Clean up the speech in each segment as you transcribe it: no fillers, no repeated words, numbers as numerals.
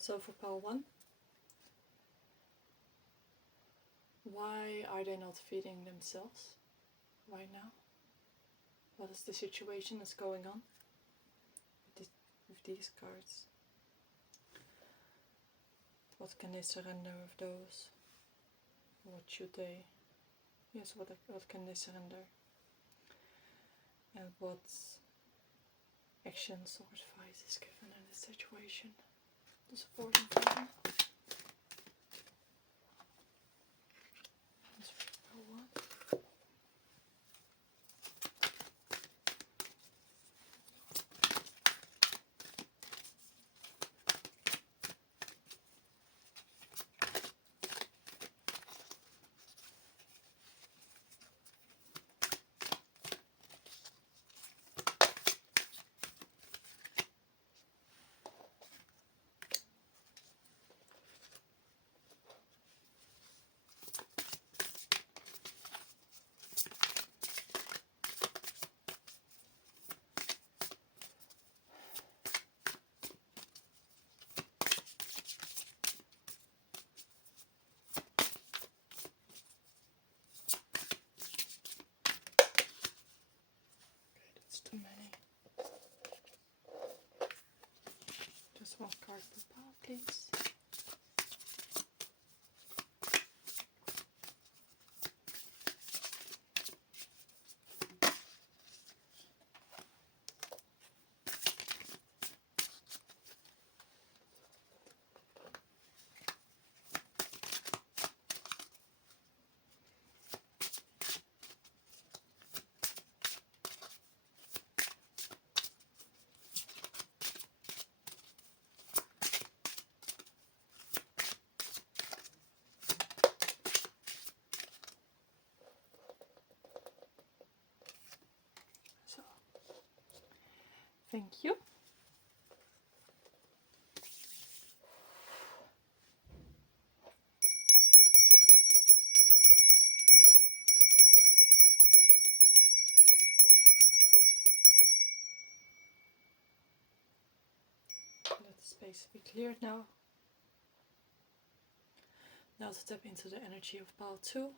So for pile 1, why are they not feeding themselves right now? What is the situation that's going on with these cards? What can they surrender of those? What should they? Yes, what can they surrender? And what actions or advice is given in this situation? The supporting family. That's for one. Too many. Just one card per pile, please. So, thank you. Let the space be cleared now. Now to tap into the energy of pile 2.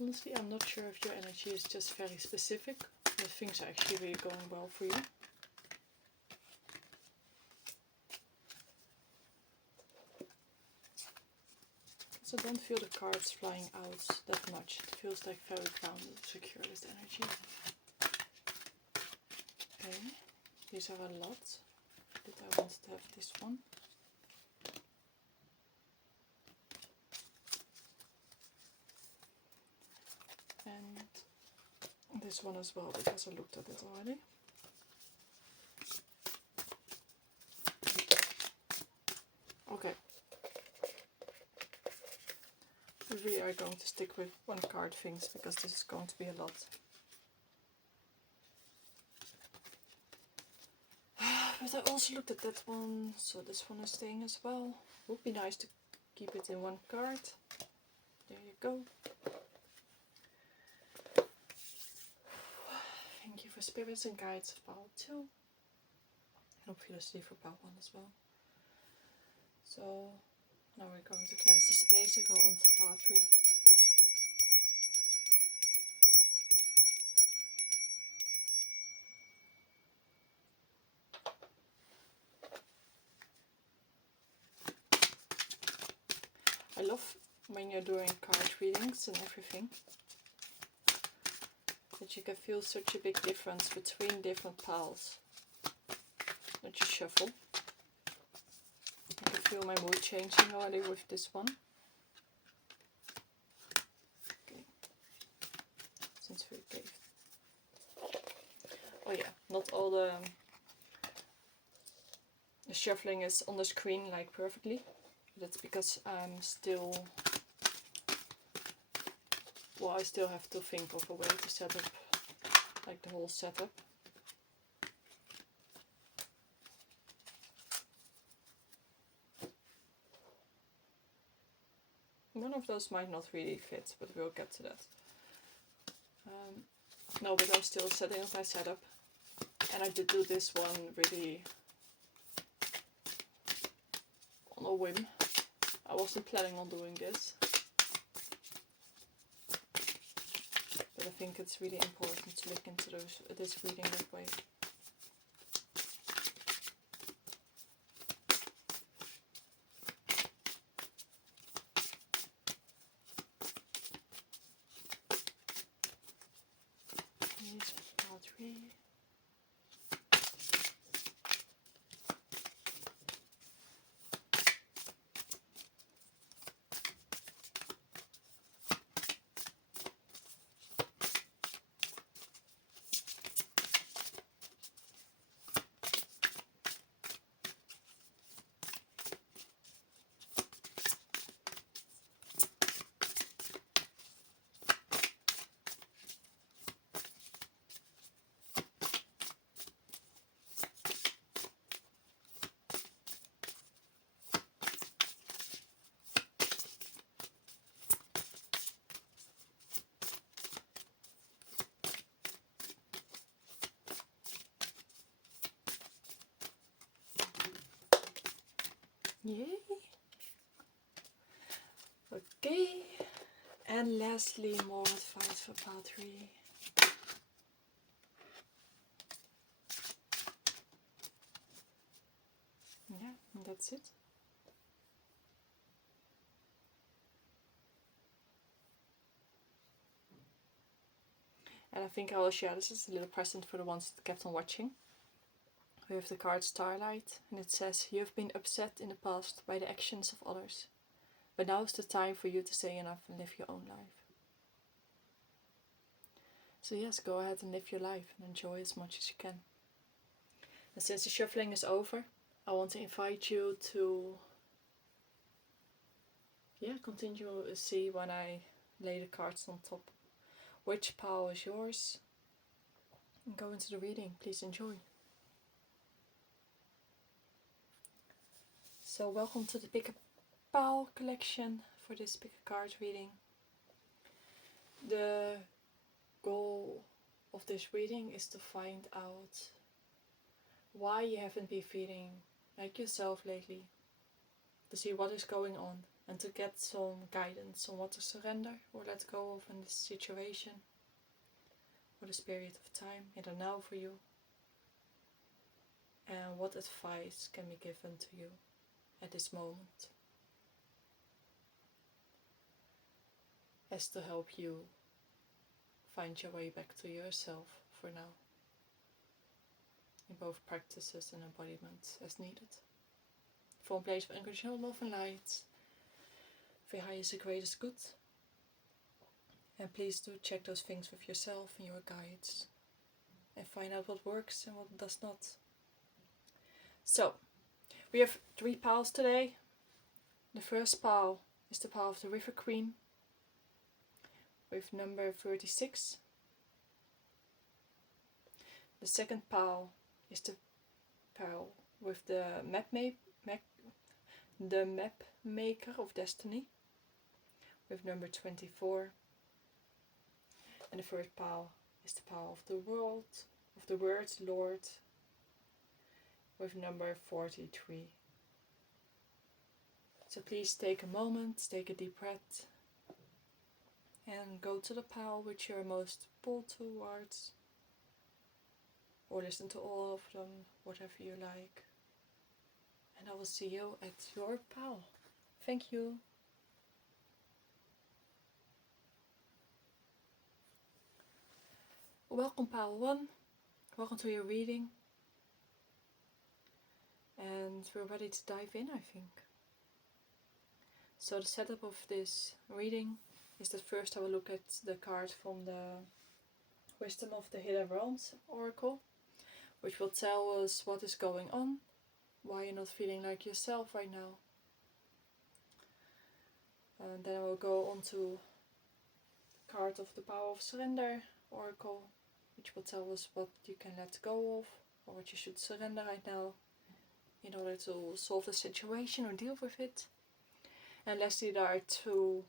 Honestly, I'm not sure if your energy is just very specific, or if things are actually really going well for you. So don't feel the cards flying out that much. It feels like very grounded, secure, this energy. Okay, these are a lot, but I wanted to have this one. And this one as well, because I looked at it already. Okay. We are going to stick with one card things, because this is going to be a lot. But I also looked at that one, so this one is staying as well. Would be nice to keep it in one card. There you go. Thank you for spirits and guides of pile 2. And obviously for pile 1 as well. So now we're going to cleanse the space and go on to pile 3. I love when you're doing card readings and everything, that you can feel such a big difference between different piles that you shuffle. I can feel my mood changing already with this one. Okay. Since we gave. Oh yeah, not all the shuffling is on the screen like perfectly. That's because I'm still, well, I still have to think of a way to set up like the whole setup. One of those might not really fit, but we'll get to that. No, but I'm still setting up my setup. And I did do this one really on a whim. I wasn't planning on doing this. But I think it's really important to look into this reading that way. Here's part 3. Yay! Okay, and lastly, more advice for part 3. Yeah, and that's it. And I think I will share this as a little present for the ones that kept on watching. We have the card Starlight, and it says, "You have been upset in the past by the actions of others, but now is the time for you to say enough and live your own life." So yes, go ahead and live your life and enjoy as much as you can. And since the shuffling is over, I want to invite you to continue to see when I lay the cards on top which pile is yours, and go into the reading. Please enjoy. So welcome to the Pick a Pile collection for this Pick a Card reading. The goal of this reading is to find out why you haven't been feeling like yourself lately, to see what is going on, and to get some guidance on what to surrender or let go of in this situation for this period of time, either now for you, and what advice can be given to you at this moment as to help you find your way back to yourself for now, in both practices and embodiment as needed. From a place of unconditional love and light, for your highest greatest good. And please do check those things with yourself and your guides, and find out what works and what does not. So, we have 3 piles today. The first pile is the pile of the River Queen, with number 36. The second pile is the pile with the map maker of destiny, with number 24. And the third pile is the pile of the word Lord, with number 43. So please take a moment, take a deep breath, and go to the pile which you're most pulled towards, or listen to all of them, whatever you like. And I will see you at your pile. Thank you. Welcome, pile 1. Welcome to your reading. And we're ready to dive in, I think. So the setup of this reading is that first I will look at the card from the Wisdom of the Hidden Realms Oracle, which will tell us what is going on, why you're not feeling like yourself right now. And then I will go on to the card of the Power of Surrender Oracle, which will tell us what you can let go of, or what you should surrender right now in order to solve the situation or deal with it. And lastly, there are 2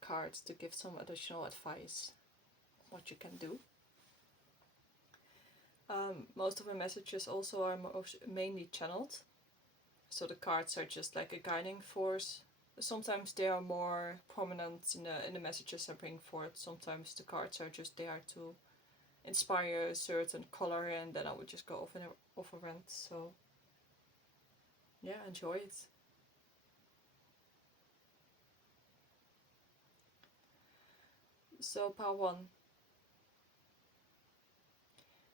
cards to give some additional advice what you can do. Most of the messages also are mainly channeled, so the cards are just like a guiding force. Sometimes they are more prominent in the messages I bring forth. Sometimes the cards are just there to inspire a certain color, and then I would just go off a rant. So yeah, enjoy it. So part 1,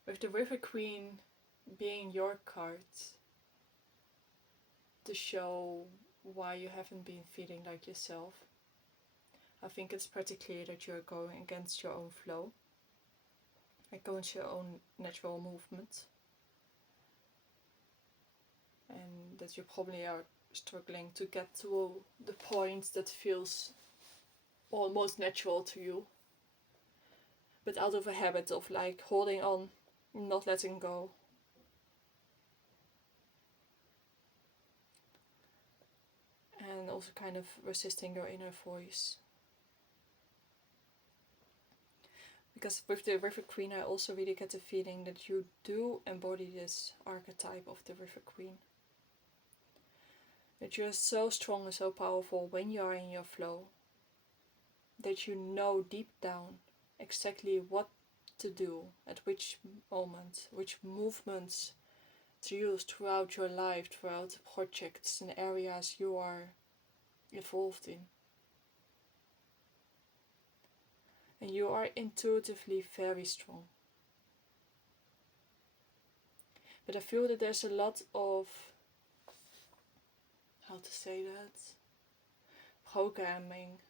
with the River Queen being your card to show why you haven't been feeling like yourself, I think it's pretty clear that you're going against your own flow, against your own natural movement, and that you probably are struggling to get to the point that feels almost natural to you, but out of a habit of like holding on, not letting go. And also kind of resisting your inner voice. Because with the River Queen, I also really get the feeling that you do embody this archetype of the River Queen. That you're so strong and so powerful when you are in your flow. That you know deep down exactly what to do, at which moment, which movements to use throughout your life, throughout the projects and areas you are involved in. And you are intuitively very strong. But I feel that there's a lot of, how to say that, programming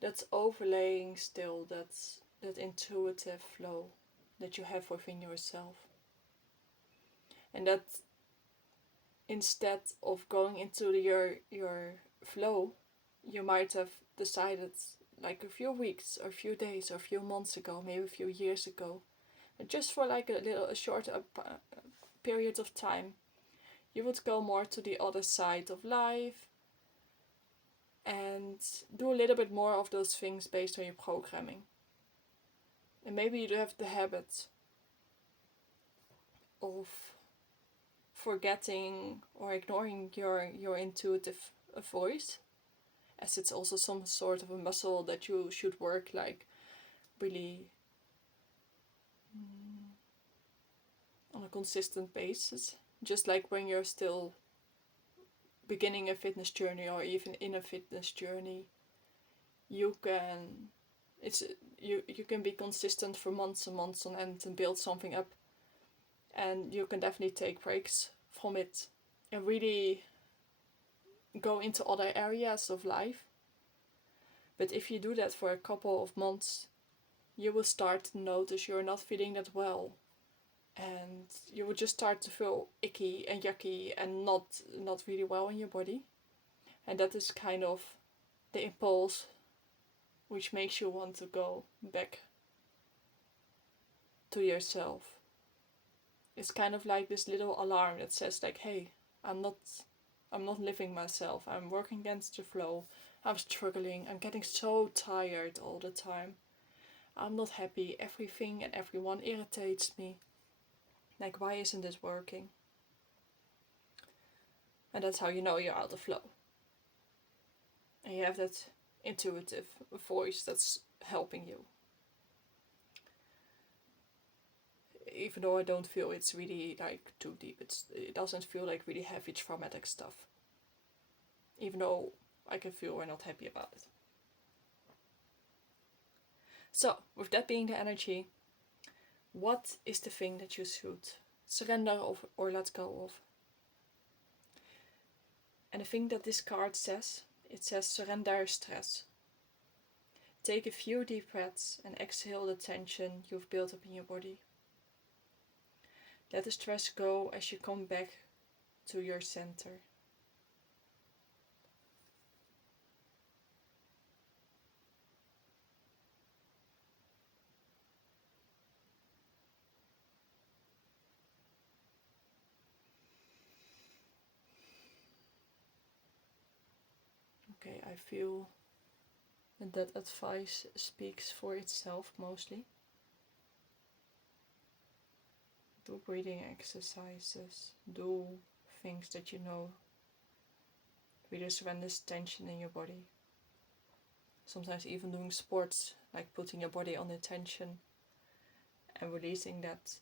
that's overlaying still that intuitive flow that you have within yourself. And that instead of going into your flow, you might have decided like a few weeks or a few days or a few months ago, maybe a few years ago, just for like a short period of time, you would go more to the other side of life and do a little bit more of those things based on your programming. And maybe you do have the habit of forgetting or ignoring your intuitive voice, as it's also some sort of a muscle that you should work like really on a consistent basis. Just like when you're still beginning a fitness journey or even in a fitness journey, you can you can be consistent for months and months on end and build something up, and you can definitely take breaks from it and really go into other areas of life. But if you do that for a couple of months, you will start to notice you're not feeling that well, and you will just start to feel icky and yucky and not really well in your body. And that is kind of the impulse which makes you want to go back to yourself. It's kind of like this little alarm that says like, hey, I'm not living myself. I'm working against the flow. I'm struggling. I'm getting so tired all the time. I'm not happy. Everything and everyone irritates me. Like, why isn't this working? And that's how you know you're out of flow. And you have that intuitive voice that's helping you. Even though I don't feel it's really like too deep, it doesn't feel like really heavy traumatic stuff. Even though I can feel we're not happy about it. So, with that being the energy, what is the thing that you should surrender of or let go of? And the thing that this card says, it says surrender stress. Take a few deep breaths and exhale the tension you've built up in your body. Let the stress go as you come back to your center. okay, I feel that advice speaks for itself mostly. Do breathing exercises, do things that you know release release tension in your body. Sometimes even doing sports, like putting your body on tension and releasing that,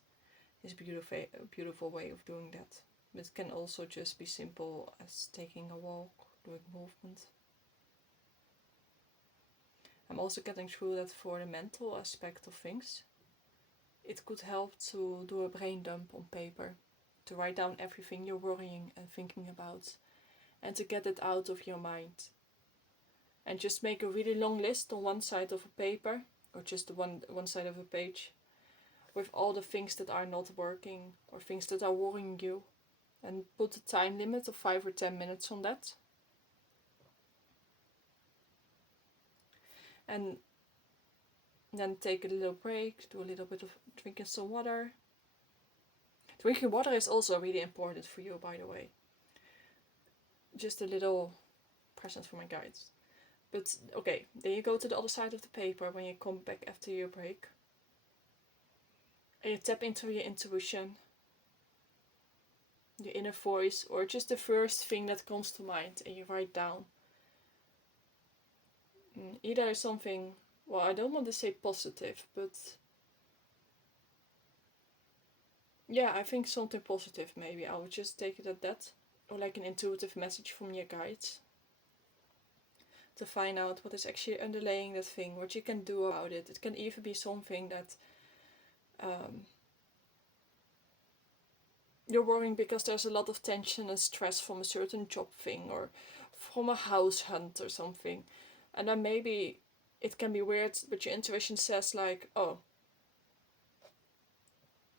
is a beautiful way of doing that. But it can also just be simple as taking a walk, doing movement. I'm also getting through that for the mental aspect of things. It could help to do a brain dump on paper, to write down everything you're worrying and thinking about, and to get it out of your mind. And just make a really long list on one side of a paper, or just one side of a page, with all the things that are not working or things that are worrying you, and put a time limit of 5 or 10 minutes on that. And then take a little break, do a little bit of drinking some water. Drinking water is also really important for you, by the way. Just a little present for my guides. But okay, then you go to the other side of the paper when you come back after your break. And you tap into your intuition, your inner voice, or just the first thing that comes to mind, and you write down. Either something, well, I don't want to say positive, but yeah, I think something positive maybe. I would just take it at that. Or like an intuitive message from your guides. To find out what is actually underlying that thing, what you can do about it. It can even be something that you're worrying because there's a lot of tension and stress from a certain job thing or from a house hunt or something. And then maybe it can be weird, but your intuition says like, oh,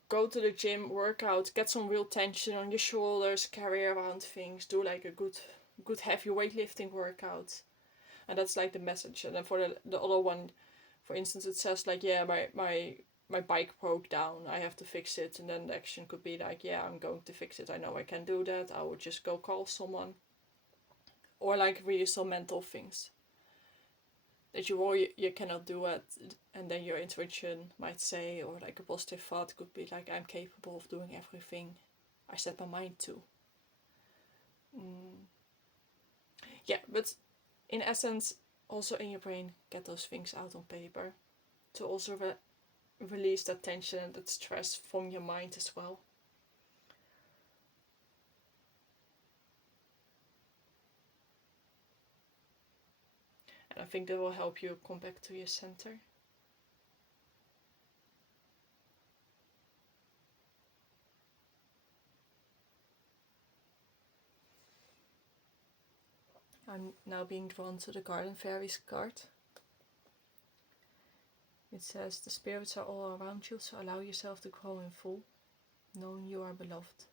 go to the gym, work out, get some real tension on your shoulders, carry around things, do like a good heavy weightlifting workout. And that's like the message. And then for the other one, for instance, it says like, yeah, my bike broke down, I have to fix it. And then the action could be like, yeah, I'm going to fix it, I know I can do that, I would just go call someone. Or like really some mental things that you worry you cannot do it, and then your intuition might say, or like a positive thought could be like, I'm capable of doing everything I set my mind to. Yeah, but in essence, also in your brain, get those things out on paper to also release that tension and that stress from your mind as well. And I think that will help you come back to your center. I'm now being drawn to the Garden Fairies card. It says, the spirits are all around you, so allow yourself to grow in full, knowing you are beloved.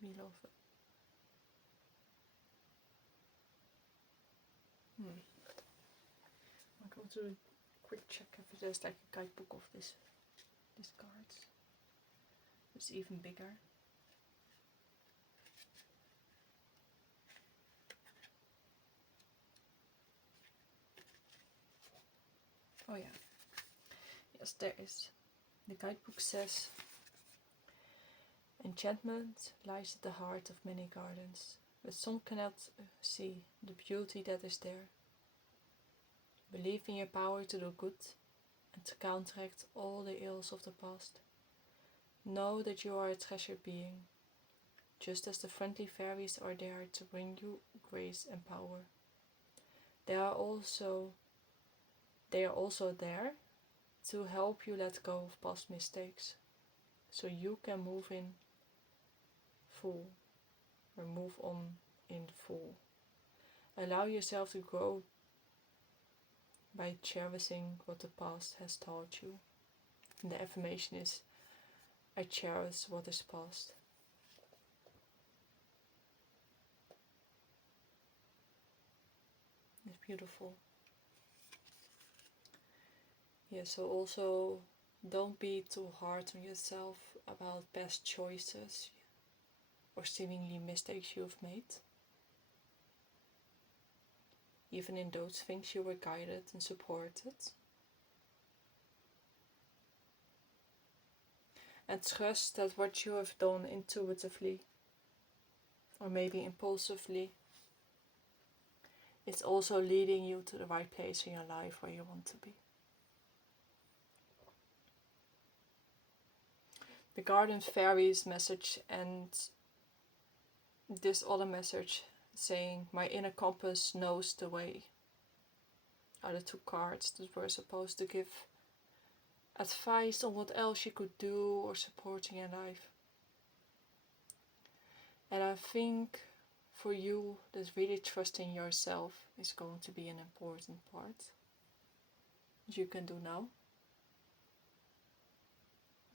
Beloved. I'm going to do a quick check if there's like a guidebook of this cards. It's even bigger. Oh yeah. Yes, there is. The guidebook says, enchantment lies at the heart of many gardens, but some cannot see the beauty that is there. Believe in your power to do good and to counteract all the ills of the past. Know that you are a treasured being, just as the friendly fairies are there to bring you grace and power. They are also there to help you let go of past mistakes, so you can move in full, or move on in full. Allow yourself to grow by cherishing what the past has taught you. And the affirmation is, I cherish what is past. It's beautiful. Yeah, so also don't be too hard on yourself about past choices or seemingly mistakes you've made. even in those things you were guided and supported. And trust that what you have done intuitively, or maybe impulsively, is also leading you to the right place in your life where you want to be. The Garden Fairies message and this other message saying, my inner compass knows the way, are the two cards that were supposed to give advice on what else you could do or support in your life. And I think for you, that really trusting yourself is going to be an important part you can do now.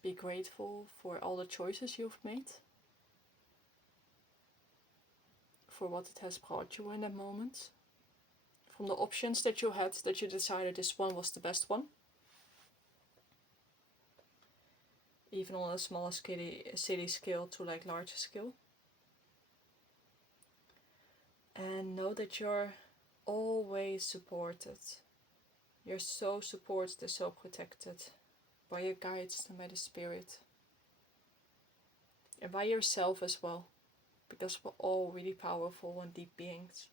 Be grateful for all the choices you've made, for what it has brought you in that moment, from the options that you had, that you decided this one was the best one, even on a smaller city scale to like larger scale. And know that you're always supported. You're so supported and so protected by your guides and by the spirit. And by yourself as well. Because we're all really powerful and deep beings.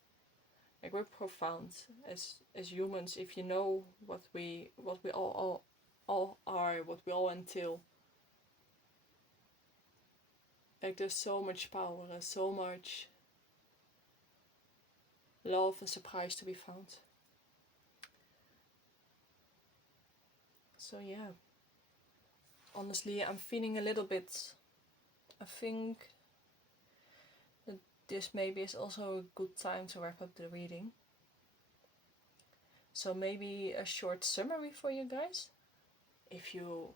Like, we're profound as humans. If you know what we all are, what we all entail. Like, there's so much power and so much love and surprise to be found. So yeah, honestly, I'm feeling a little bit, I think that this maybe is also a good time to wrap up the reading. So maybe a short summary for you guys, if you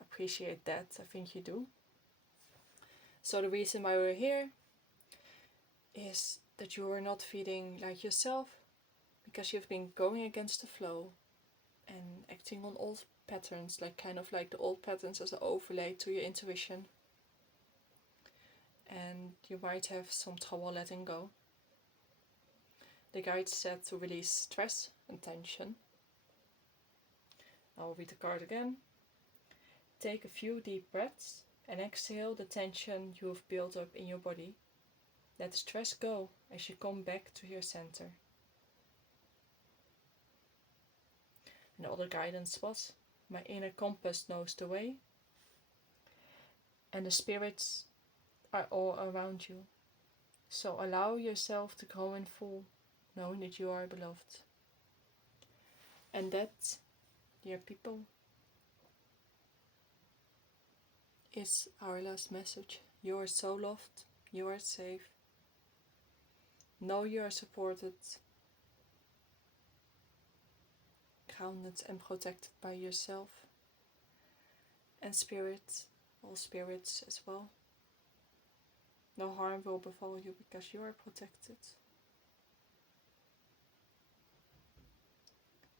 appreciate that. I think you do. So the reason why we're here is that you are not feeling like yourself, because you've been going against the flow and acting on old patterns, like kind of like the old patterns as an overlay to your intuition. And you might have some trouble letting go. The guide said to release stress and tension. I'll read the card again. Take a few deep breaths and exhale the tension you have built up in your body. Let the stress go as you come back to your center. And the other guidance was, my inner compass knows the way, and the spirits are all around you. So allow yourself to go in full, knowing that you are beloved. And that, dear people, is our last message. You are so loved, you are safe. Know you are supported, grounded and protected by yourself and spirit, all spirits as well. No harm will befall you because you are protected.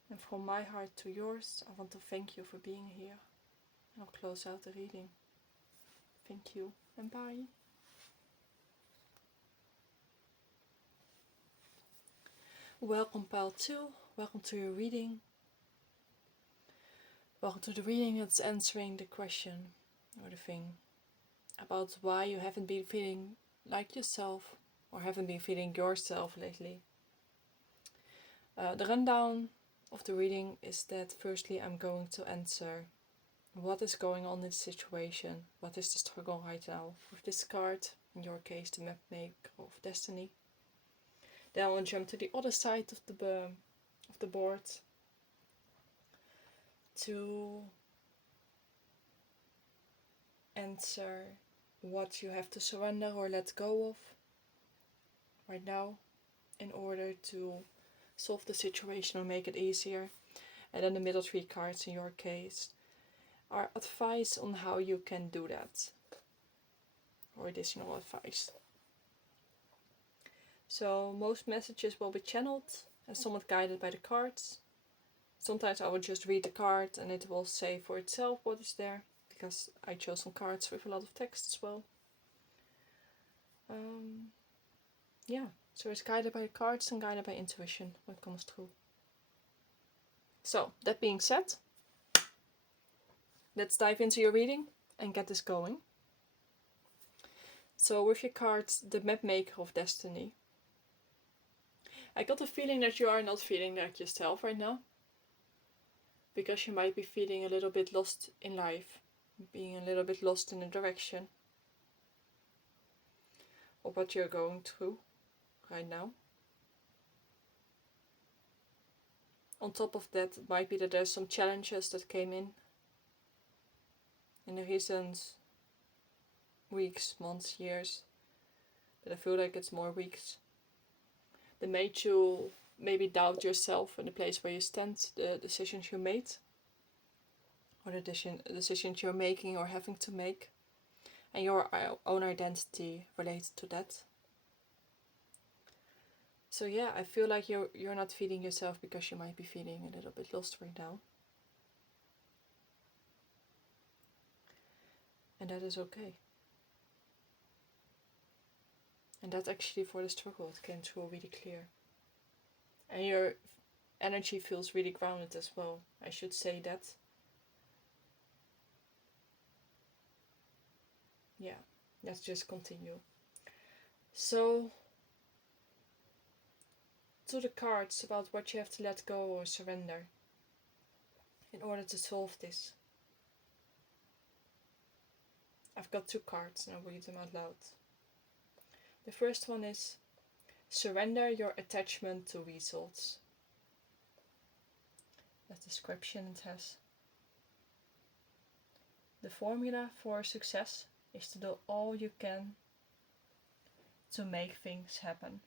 And from my heart to yours, I want to thank you for being here. And I'll close out the reading. Thank you and bye. Welcome, Pile 2. Welcome to your reading. Welcome to the reading that's answering the question or the thing about why you haven't been feeling like yourself or haven't been feeling yourself lately. The rundown of the reading is that firstly I'm going to answer what is going on in this situation, what is the struggle right now with this card, in your case the map maker of destiny. Then I will jump to the other side of the board to answer what you have to surrender or let go of right now in order to solve the situation or make it easier. And then the middle three cards in your case are advice on how you can do that, or additional advice. So most messages will be channeled and somewhat guided by the cards. Sometimes I will just read the card and it will say for itself what is there, because I chose some cards with a lot of text as well. Yeah, So it's guided by the cards and guided by intuition, what comes through. So, that being said, let's dive into your reading and get this going. So with your cards, the map maker of destiny. I got the feeling that you are not feeling like yourself right now. Because you might be feeling a little bit lost in life. Being a little bit lost in a direction. Or what you're going through right now. On top of that, it might be that there's some challenges that came in the recent weeks, months, years. But I feel like it's more weeks. That made you maybe doubt yourself in the place where you stand, the decisions you made, or the decisions you're making or having to make, and your own identity related to that. So yeah, I feel like you're not feeling yourself because you might be feeling a little bit lost right now. And that is okay. And that actually for the struggle, it came through really clear. And your energy feels really grounded as well. I should say that. Yeah, let's just continue. So, to the cards about what you have to let go or surrender in order to solve this. I've got 2 cards and I'll read them out loud. The first one is surrender your attachment to results. That description it has. The formula for success is to do all you can to make things happen.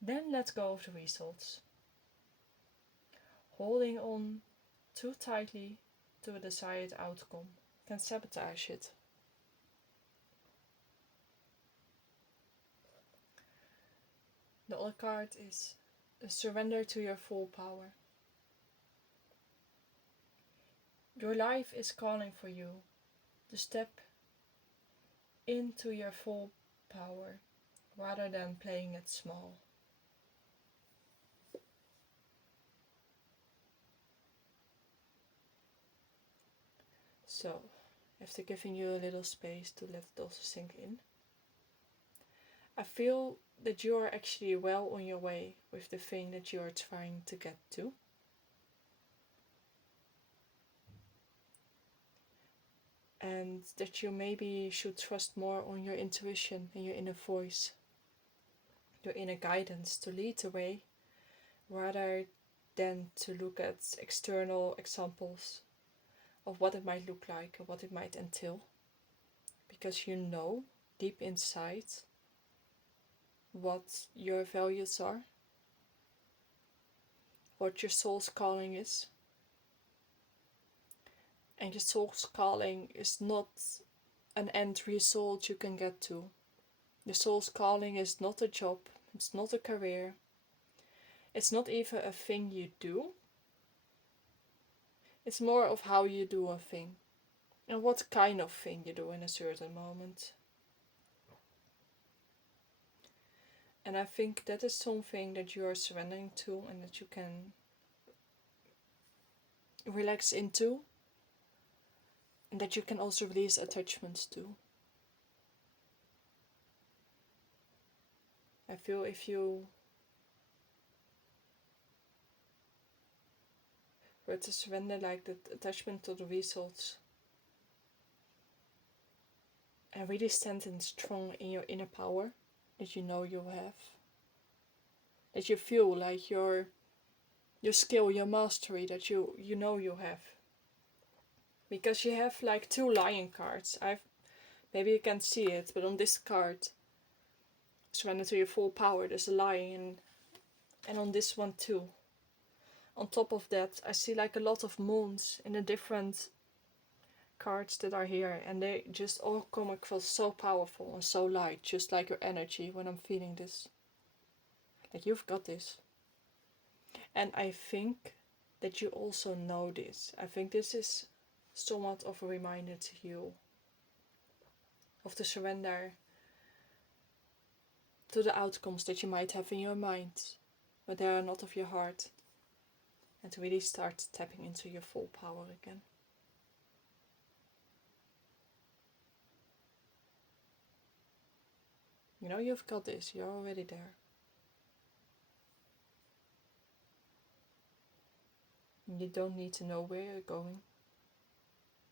Then let go of the results. Holding on too tightly to a desired outcome can sabotage it. The other card is surrender to your full power. Your life is calling for you to step into your full power rather than playing it small. So, after giving you a little space to let it also sink in, I feel that you are actually well on your way with the thing that you are trying to get to. And that you maybe should trust more on your intuition and your inner voice, your inner guidance to lead the way, rather than to look at external examples of what it might look like or what it might entail. Because you know deep inside what your values are, what your soul's calling is. And your soul's calling is not an end result you can get to. Your soul's calling is not a job, it's not a career, it's not even a thing you do. It's more of how you do a thing and what kind of thing you do in a certain moment. And I think that is something that you are surrendering to and that you can relax into, and that you can also release attachments to. I feel if you were to surrender like the attachment to the results and really standing strong in your inner power that you know you have, that you feel like your skill, your mastery that you know you have. Because you have like 2 lion cards. Maybe you can't see it, but on this card, surrender to your full power, there's a lion, and on this one too. On top of that, I see like a lot of moons in the different cards that are here, and they just all come across so powerful and so light, just like your energy when I'm feeling this. Like you've got this. And I think that you also know this. I think this is somewhat of a reminder to you of the surrender to the outcomes that you might have in your mind, but they are not of your heart, and to really start tapping into your full power again. You know you've got this, you're already there. And you don't need to know where you're going,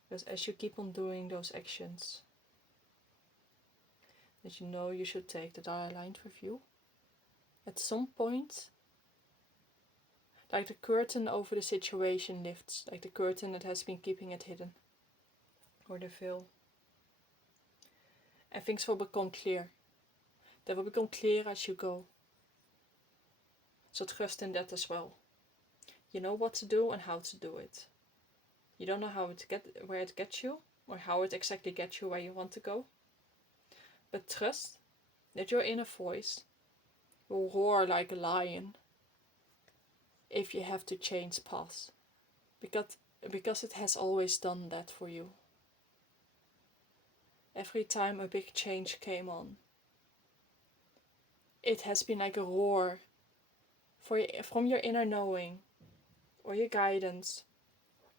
because as you keep on doing those actions that you know you should take that are aligned with you, at some point, like the curtain over the situation lifts, like the curtain that has been keeping it hidden, or the veil. And things will become clear. They will become clear as you go. So trust in that as well. You know what to do and how to do it. You don't know where it gets you, or how it exactly gets you where you want to go. But trust that your inner voice will roar like a lion if you have to change paths. Because it has always done that for you. Every time a big change came on, it has been like a roar from your inner knowing, or your guidance,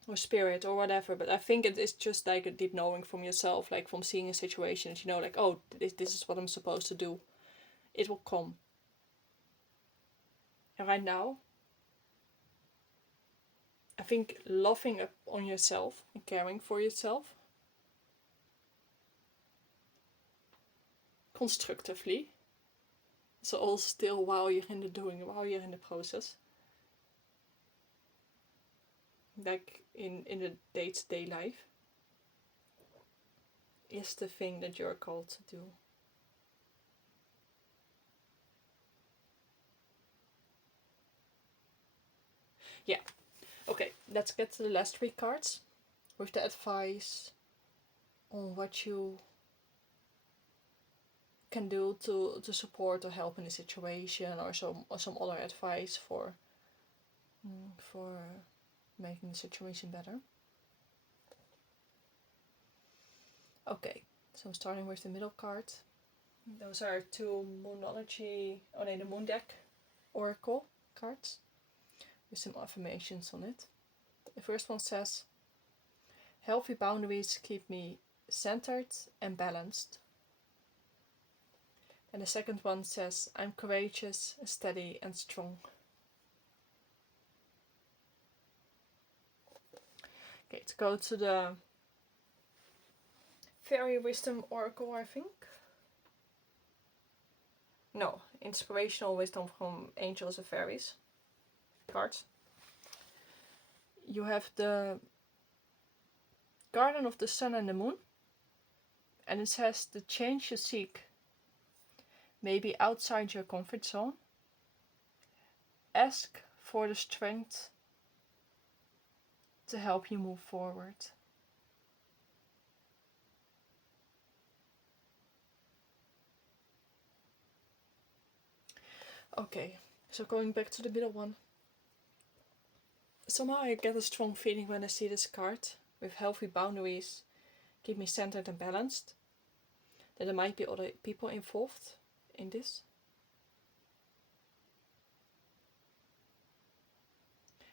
or spirit, or whatever. But I think it is just like a deep knowing from yourself, like from seeing a situation that you know, like, oh, this is what I'm supposed to do. It will come. And right now, I think loving up on yourself and caring for yourself constructively, so all still while you're in the doing, while you're in the process, like in the day-to-day life, is the thing that you're called to do. Yeah, okay, let's get to the last 3 cards with the advice on what you can do to support or help in the situation, or some other advice for making the situation better. Okay, so I'm starting with the middle card. Those are 2 the Moon deck Oracle cards with some affirmations on it. The first one says, healthy boundaries keep me centered and balanced. And the second one says, I'm courageous, steady and strong. Okay, to go to the Fairy Wisdom Oracle, I think. No, Inspirational Wisdom from Angels and Fairies cards. You have the Garden of the Sun and the Moon. And it says, the change you seek may be outside your comfort zone. Ask for the strength to help you move forward. Okay, so going back to the middle one. Somehow I get a strong feeling when I see this card with healthy boundaries, keep me centered and balanced, that there might be other people involved in this.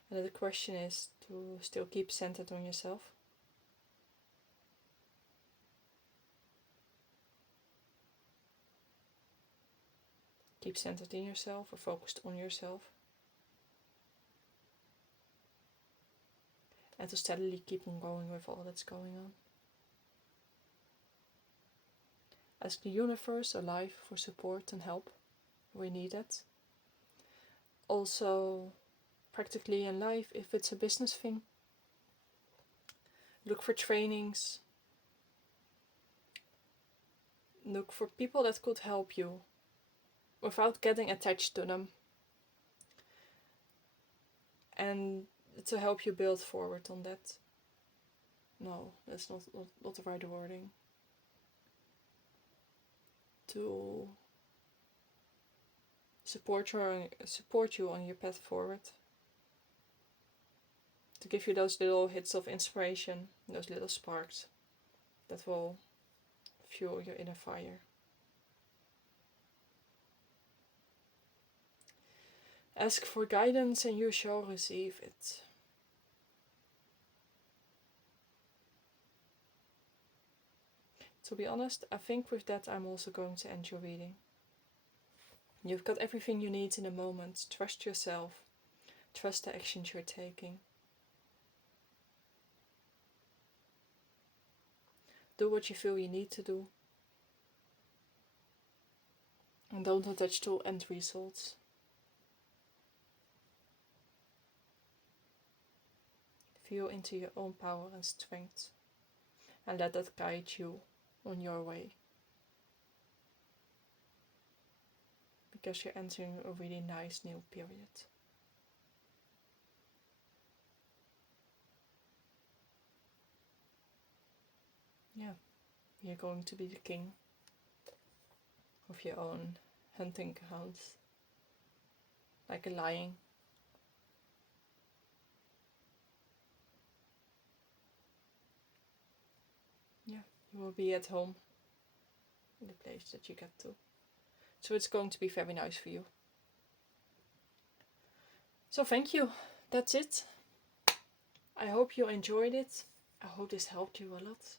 And that the question is to still keep centered on yourself. Keep centered in yourself or focused on yourself. And to steadily keep on going with all that's going on. Ask the universe or life for support and help. We need it. Also, practically in life, if it's a business thing, look for trainings. Look for people that could help you without getting attached to them. And to help you build forward on that. No, that's not the right wording. To support you on your path forward. To give you those little hits of inspiration, those little sparks that will fuel your inner fire. Ask for guidance and you shall receive it. To be honest, I think with that I'm also going to end your reading. You've got everything you need in the moment. Trust yourself. Trust the actions you're taking. Do what you feel you need to do. And don't attach to end results. Feel into your own power and strength. And let that guide you on your way. Because you're entering a really nice new period. Yeah, you're going to be the king of your own hunting grounds. Like a lion. Yeah, you will be at home in the place that you get to. So it's going to be very nice for you. So thank you. That's it. I hope you enjoyed it. I hope this helped you a lot.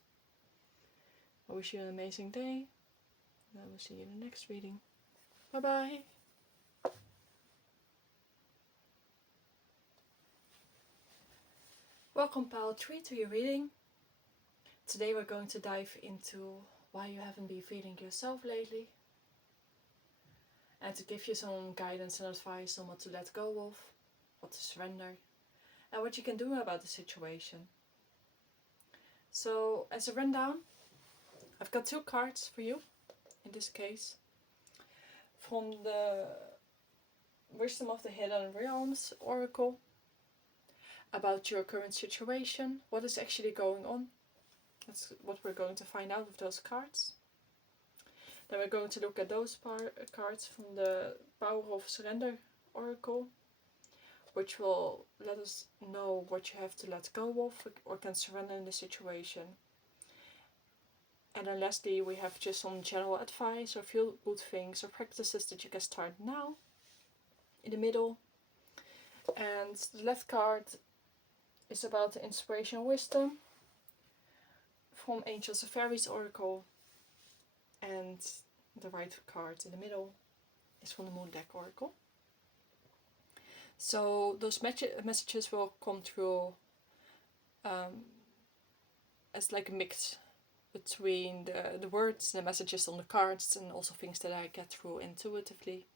I wish you an amazing day. And I will see you in the next reading. Bye bye. Welcome pile 3 to your reading. Today we're going to dive into why you haven't been feeling yourself lately. And to give you some guidance and advice on what to let go of, what to surrender, and what you can do about the situation. So as a rundown, I've got 2 cards for you, in this case. From the Wisdom of the Hidden Realms Oracle, about your current situation, what is actually going on. That's what we're going to find out with those cards. Then we're going to look at those cards from the Power of Surrender Oracle, which will let us know what you have to let go of or can surrender in the situation. And then lastly, we have just some general advice or feel good things or practices that you can start now in the middle. And the left card is about the Inspiration and Wisdom from Angels and Fairies Oracle. And the right card in the middle is from the Moon Deck Oracle. So those messages will come through as like a mix between the words, the messages on the cards, and also things that I get through intuitively.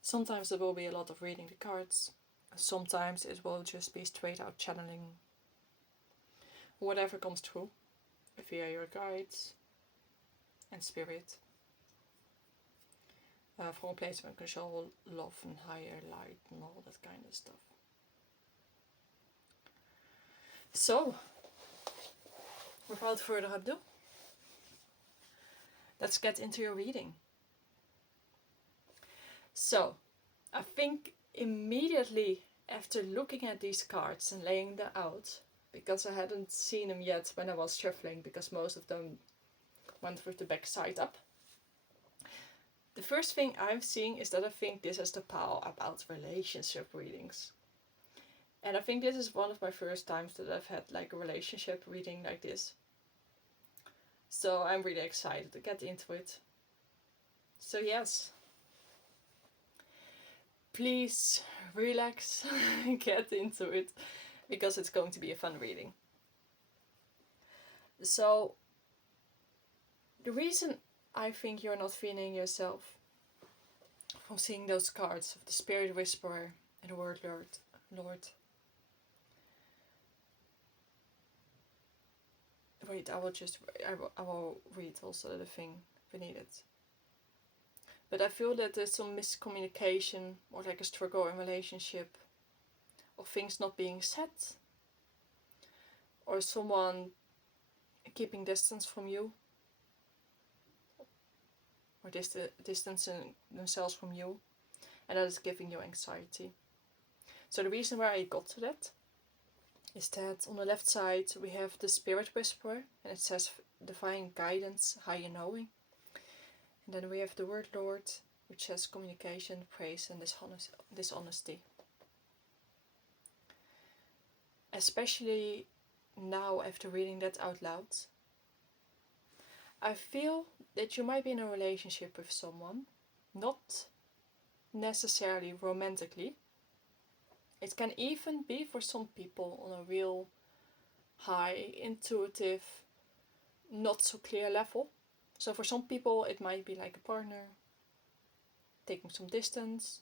Sometimes there will be a lot of reading the cards. Sometimes it will just be straight out channeling whatever comes through via your guides and spirit. From a place of control, love and higher light and all that kind of stuff. So, without further ado, let's get into your reading. So, I think immediately after looking at these cards and laying them out, because I hadn't seen them yet when I was shuffling, because most of them went with the back side up. The first thing I'm seeing is that I think this is the pile about relationship readings. And I think this is one of my first times that I've had like a relationship reading like this. So I'm really excited to get into it. So yes, please relax and get into it, because it's going to be a fun reading. So the reason I think you're not feeling yourself from seeing those cards of the Spirit Whisperer and the Word Lord. Wait, I will read also the thing beneath it. But I feel that there's some miscommunication or like a struggle in relationship, or things not being said, or someone keeping distance from you, or distancing themselves from you, and that is giving you anxiety. So the reason why I got to that is that on the left side we have the Spirit Whisperer, and it says divine guidance, higher knowing. And then we have the Word Lord, which says communication, praise, and dishonesty. Especially now, after reading that out loud, I feel that you might be in a relationship with someone, not necessarily romantically. It can even be, for some people, on a real high, intuitive, not so clear level. So for some people it might be like a partner taking some distance,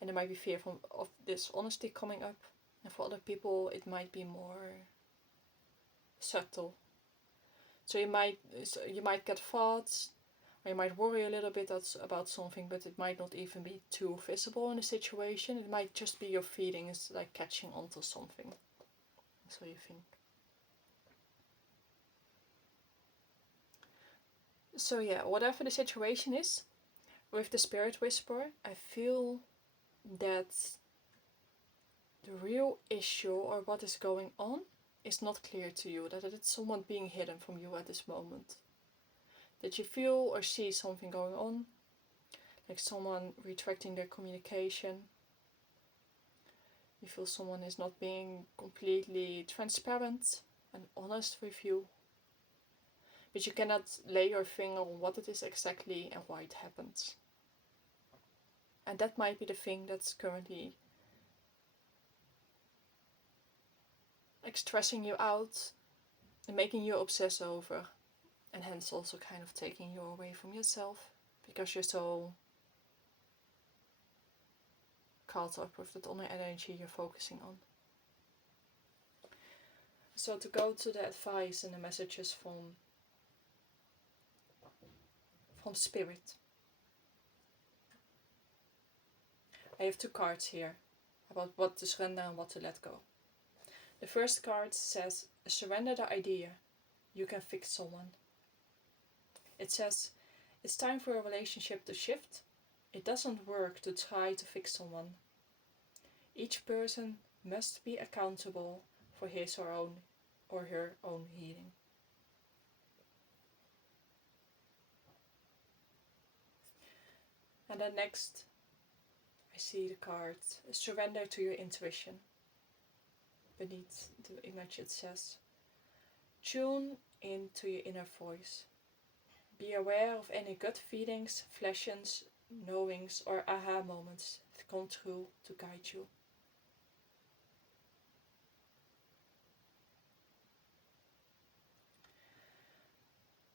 and there might be fear of dishonesty coming up. And for other people it might be more subtle. So you might get thoughts, or you might worry a little bit about something, but it might not even be too visible in the situation. It might just be your feelings like catching onto something. So you think. So yeah, whatever the situation is, with the Spirit Whisperer, I feel that the real issue or what is going on is not clear to you, that it's someone being hidden from you at this moment. That you feel or see something going on, like someone retracting their communication. You feel someone is not being completely transparent and honest with you. But you cannot lay your finger on what it is exactly and why it happens. And that might be the thing that's currently like stressing you out and making you obsess over, and hence also kind of taking you away from yourself because you're so caught up with that inner energy you're focusing on. So to go to the advice and the messages from Spirit, I have two cards here about what to surrender and what to let go. The first card says, surrender the idea you can fix someone. It says, it's time for a relationship to shift. It doesn't work to try to fix someone. Each person must be accountable for his or her own healing. And then next, I see the card, surrender to your intuition. Beneath the image it says, tune into your inner voice. Be aware of any gut feelings, flashes, knowings or aha moments that come through to guide you.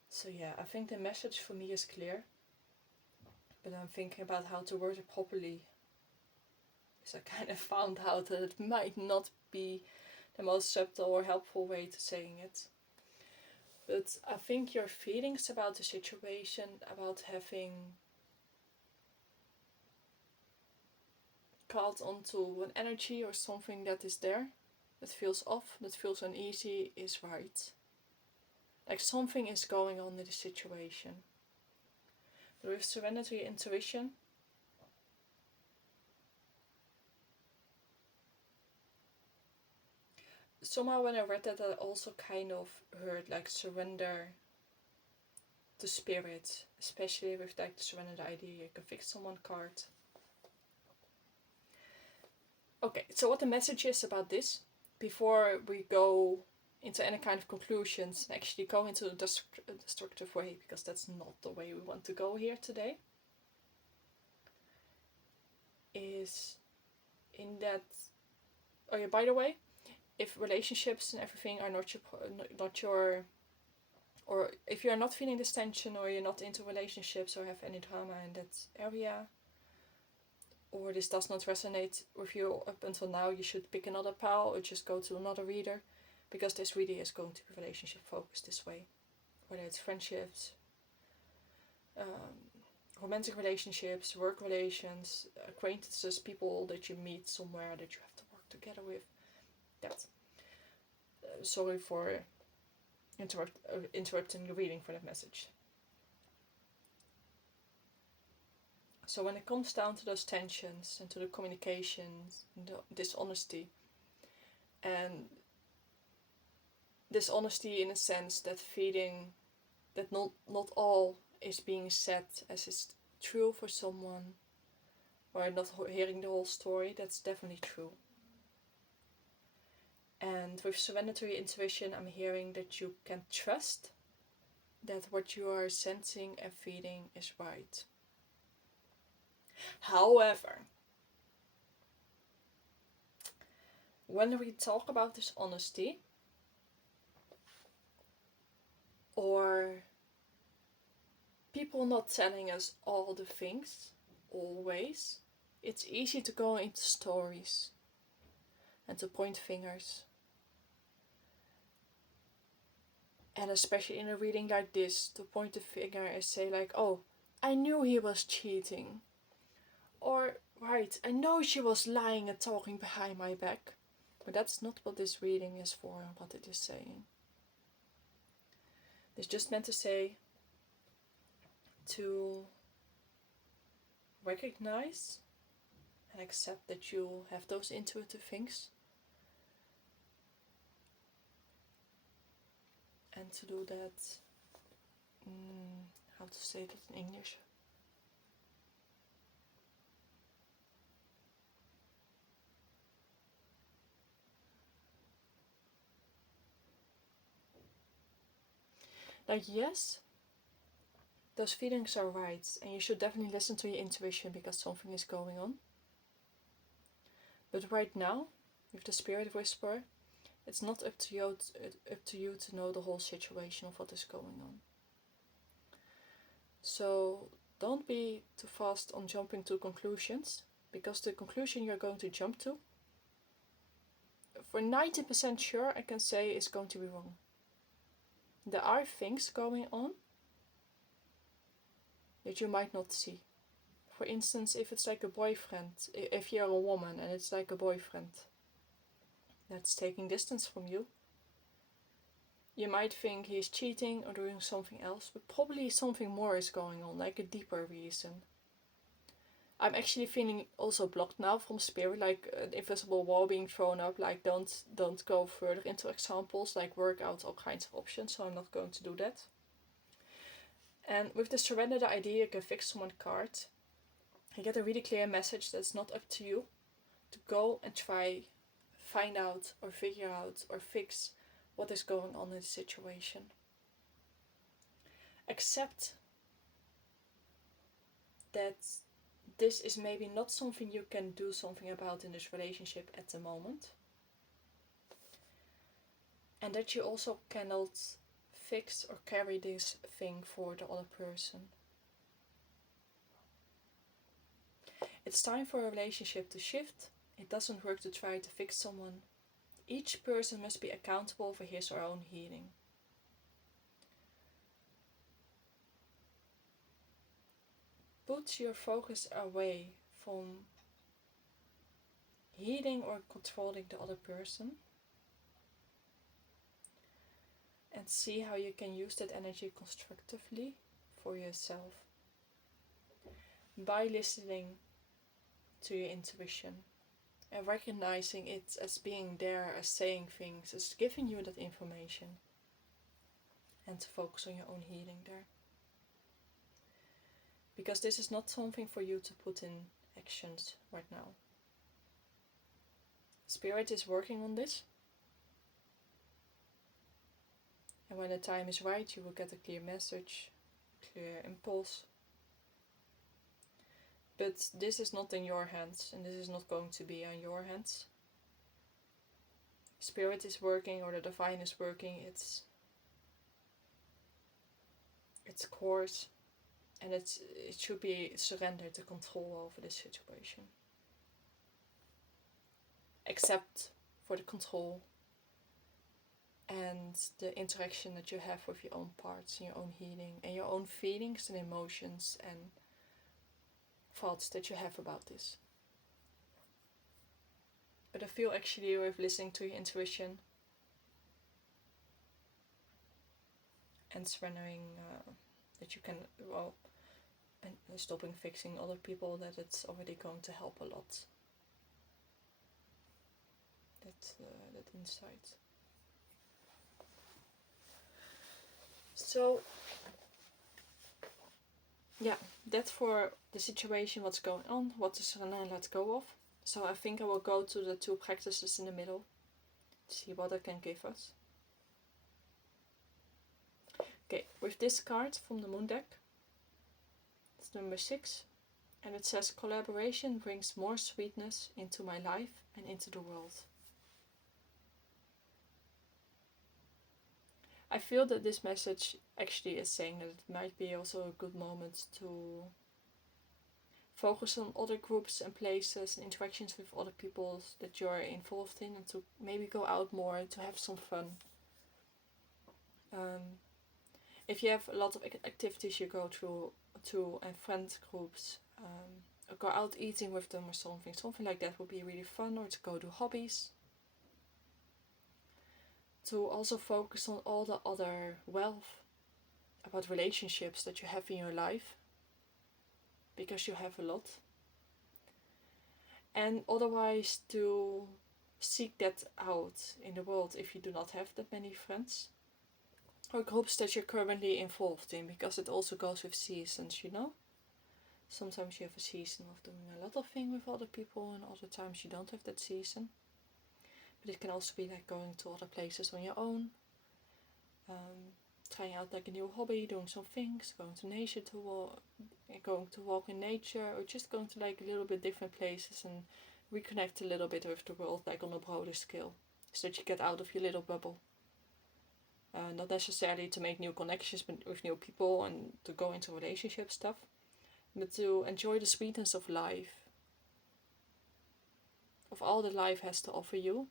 So yeah, I think the message for me is clear, but I'm thinking about how to word it properly. So I kind of found out that it might not be the most subtle or helpful way to saying it. But I think your feelings about the situation, about having caught onto an energy or something that is there, that feels off, that feels uneasy, is right. Like something is going on in the situation. But with surrender to your intuition, somehow when I read that, I also kind of heard like surrender to spirit, especially with like the surrender the idea you can fix someone card. Okay, so what the message is about this, before we go into any kind of conclusions and actually go into a destructive way, because that's not the way we want to go here today, is in that, oh yeah, by the way, if relationships and everything are not your, or if you're not feeling this tension, or you're not into relationships or have any drama in that area, or this does not resonate with you up until now, you should pick another pal or just go to another reader, because this really is going to be relationship focused this way. Whether it's friendships, romantic relationships, work relations, acquaintances, people that you meet somewhere that you have to work together with. That's sorry for interrupting the reading for that message. So when it comes down to those tensions and to the communications, the dishonesty, and dishonesty in a sense that feeling that not all is being said as true for someone, or not hearing the whole story, that's definitely true. And with surrender to your intuition, I'm hearing that you can trust that what you are sensing and feeling is right. However, when we talk about this honesty, or people not telling us all the things, always, it's easy to go into stories and to point fingers. And especially in a reading like this, to point the finger and say like, oh, I knew he was cheating. Or, right, I know she was lying and talking behind my back. But that's not what this reading is for and what it is saying. It's just meant to say to recognize and accept that you have those intuitive things. And to do that, how to say that in English? Like, yes, those feelings are right, and you should definitely listen to your intuition because something is going on. But right now, with the spirit whisperer, it's not up to you to know the whole situation of what is going on. So don't be too fast on jumping to conclusions, because the conclusion you're going to jump to, for 90% sure I can say is going to be wrong. There are things going on that you might not see. For instance, if it's like a boyfriend, if you're a woman and it's like a boyfriend that's taking distance from you, you might think he's cheating or doing something else, but probably something more is going on, like a deeper reason. I'm actually feeling also blocked now from spirit, like an invisible wall being thrown up, like don't go further into examples, like work out all kinds of options, so I'm not going to do that. And with the surrender the idea you can fix someone card, you get a really clear message that it's not up to you to go and try, find out or figure out or fix what is going on in the situation. Accept that this is maybe not something you can do something about in this relationship at the moment. And that you also cannot fix or carry this thing for the other person. It's time for a relationship to shift. It doesn't work to try to fix someone. Each person must be accountable for his or her own healing. Put your focus away from healing or controlling the other person, and see how you can use that energy constructively for yourself by listening to your intuition and recognizing it as being there, as saying things, as giving you that information, and to focus on your own healing there. Because this is not something for you to put in actions right now. Spirit is working on this, and when the time is right, you will get a clear message, clear impulse. But this is not in your hands, and this is not going to be on your hands. Spirit is working, or the divine is working, its course, and it should be surrendered to control over this situation. Except for the control and the interaction that you have with your own parts, and your own healing, and your own feelings and emotions and thoughts that you have about this. But I feel actually with listening to your intuition and surrendering that you can, and stopping fixing other people, that it's already going to help a lot. That insight. So yeah, that's for the situation, what's going on, what to surrender and let go of. So I think I will go to the two practices in the middle to see what it can give us. Okay, with this card from the Moon deck, it's number 6, and it says collaboration brings more sweetness into my life and into the world. I feel that this message actually is saying that it might be also a good moment to focus on other groups and places and interactions with other people that you're involved in, and to maybe go out more to have some fun. If you have a lot of activities you go to and friend groups, or go out eating with them or something like that would be really fun, or to go do hobbies. To also focus on all the other wealth about relationships that you have in your life, because you have a lot. And otherwise to seek that out in the world if you do not have that many friends or groups that you're currently involved in, because it also goes with seasons, you know. Sometimes you have a season of doing a lot of things with other people, and other times you don't have that season. But it can also be like going to other places on your own, trying out like a new hobby, doing some things, going to nature to walk in nature, or just going to like a little bit different places and reconnect a little bit with the world, like on a broader scale, so that you get out of your little bubble. Not necessarily to make new connections with new people and to go into relationship stuff, but to enjoy the sweetness of life, of all that life has to offer you,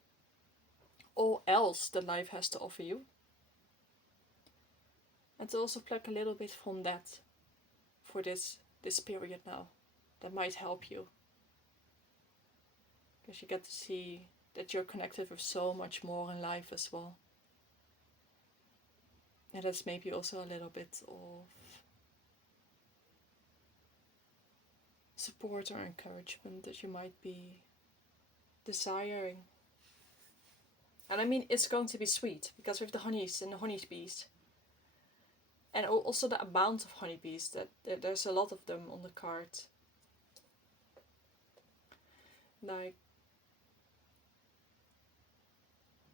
all else that life has to offer you, and to also pluck a little bit from that for this period now. That might help you, because you get to see that you're connected with so much more in life as well. And that's maybe also a little bit of support or encouragement that you might be desiring. And I mean, it's going to be sweet, because with the honeys and the honeybees, and also the amount of honeybees, that there's a lot of them on the card. Like,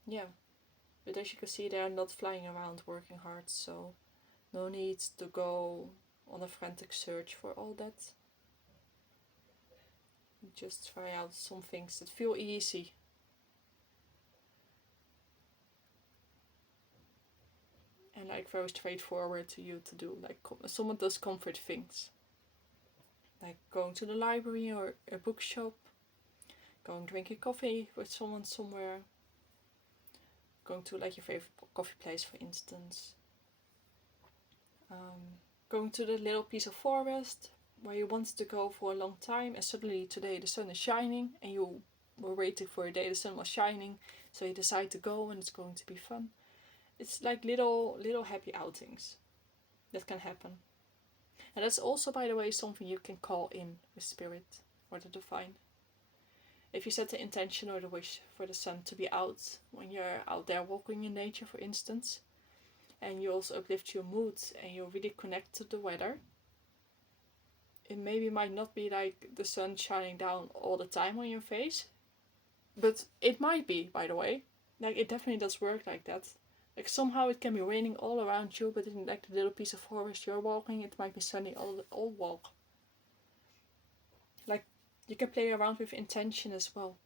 yeah, but as you can see, they're not flying around working hard, so no need to go on a frantic search for all that. Just try out some things that feel easy. And like very straightforward to you to do, like some of those comfort things, like going to the library or a bookshop, going drinking coffee with someone somewhere, going to like your favorite coffee place, for instance, going to the little piece of forest where you wanted to go for a long time, and suddenly today the sun is shining, and you were waiting for a day the sun was shining, so you decide to go, and it's going to be fun. It's like little happy outings that can happen. And that's also, by the way, something you can call in with spirit or the divine. If you set the intention or the wish for the sun to be out when you're out there walking in nature, for instance, and you also uplift your mood and you really connect to the weather, it maybe might not be like the sun shining down all the time on your face, but it might be, by the way. Like, it definitely does work like that. Like, somehow it can be raining all around you, but in like the little piece of forest you're walking, it might be sunny all walk. Like, you can play around with intention as well.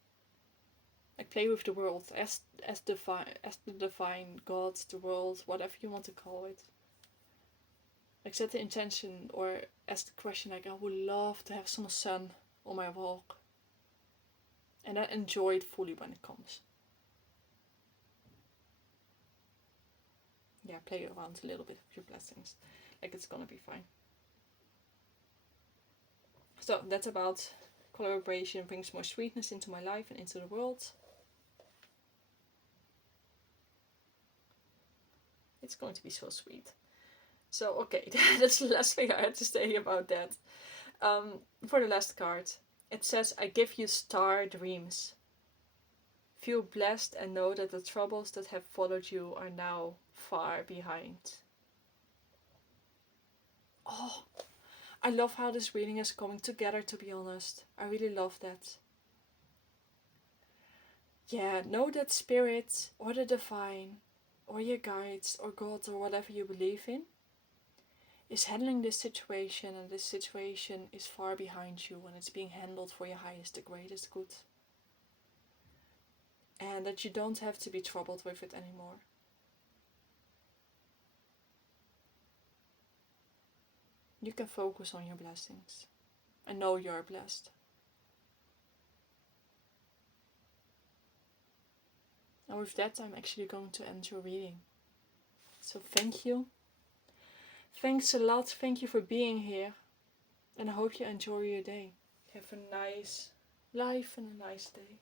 Like, play with the world as the divine God, the world, whatever you want to call it. Like, set the intention or ask the question, like, I would love to have some sun on my walk. And then enjoy it fully when it comes. Yeah, play around a little bit with your blessings. Like, it's gonna be fine. So that's about collaboration brings more sweetness into my life and into the world. It's going to be so sweet. So, okay, that's the last thing I had to say about that. For the last card, it says, I give you star dreams. Feel blessed and know that the troubles that have followed you are now far behind. Oh, I love how this reading is coming together, to be honest. I really love that. Yeah, know that spirit or the divine or your guides or God or whatever you believe in is handling this situation, and this situation is far behind you and it's being handled for your highest, the greatest good. And that you don't have to be troubled with it anymore. You can focus on your blessings and know you're blessed. And with that, I'm actually going to end your reading. So thank you. Thanks a lot. Thank you for being here. And I hope you enjoy your day. Have a nice life and a nice day.